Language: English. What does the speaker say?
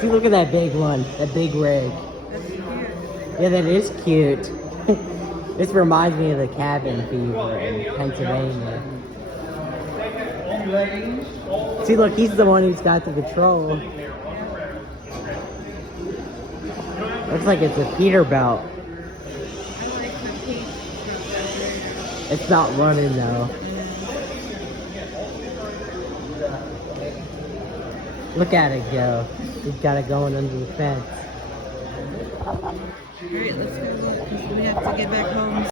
See, look at that big one. That big rig. Yeah, that is cute. This reminds me of the cabin fever in Pennsylvania. See, look, he's the one who's got the control. Looks like it's a Peterbilt. It's not running though. Look at it go. He's got it going under the fence. Alright, let's go. We have to get back home.